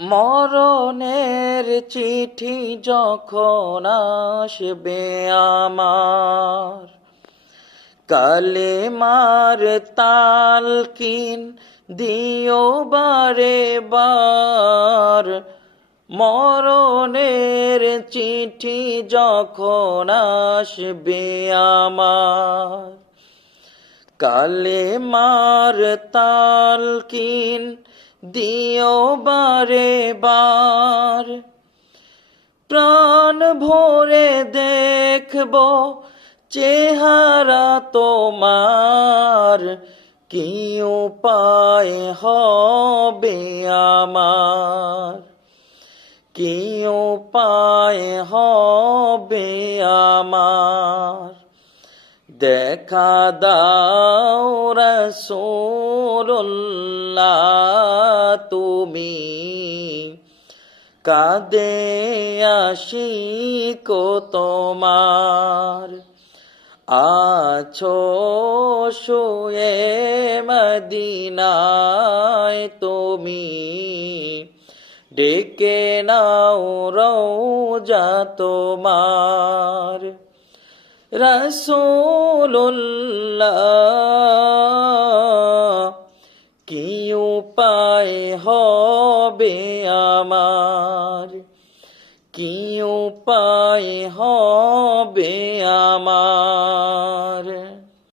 মরণের চিঠি যখন আসবে আমার, কালেমার তালকিন দিও বারে বার। মরণের চিঠি যখন আসবে আমার, কালেমার তালকিন দিও বারে বার। প্রাণ ভরে দেখব চেহারা তোমার, কি উপায় হবে আমার, কি উপায় হবে আমার। দেখা দাও রাসূলুল্লাহ তুমি, কাঁদে আশিক তোমার। আছো শুয়ে মদিনায় তুমি, ডেকে নাও রওজা তোমার। রাসূলুল্লাহ কি উপায় হবে আমার, কি উপায় হবে আমার।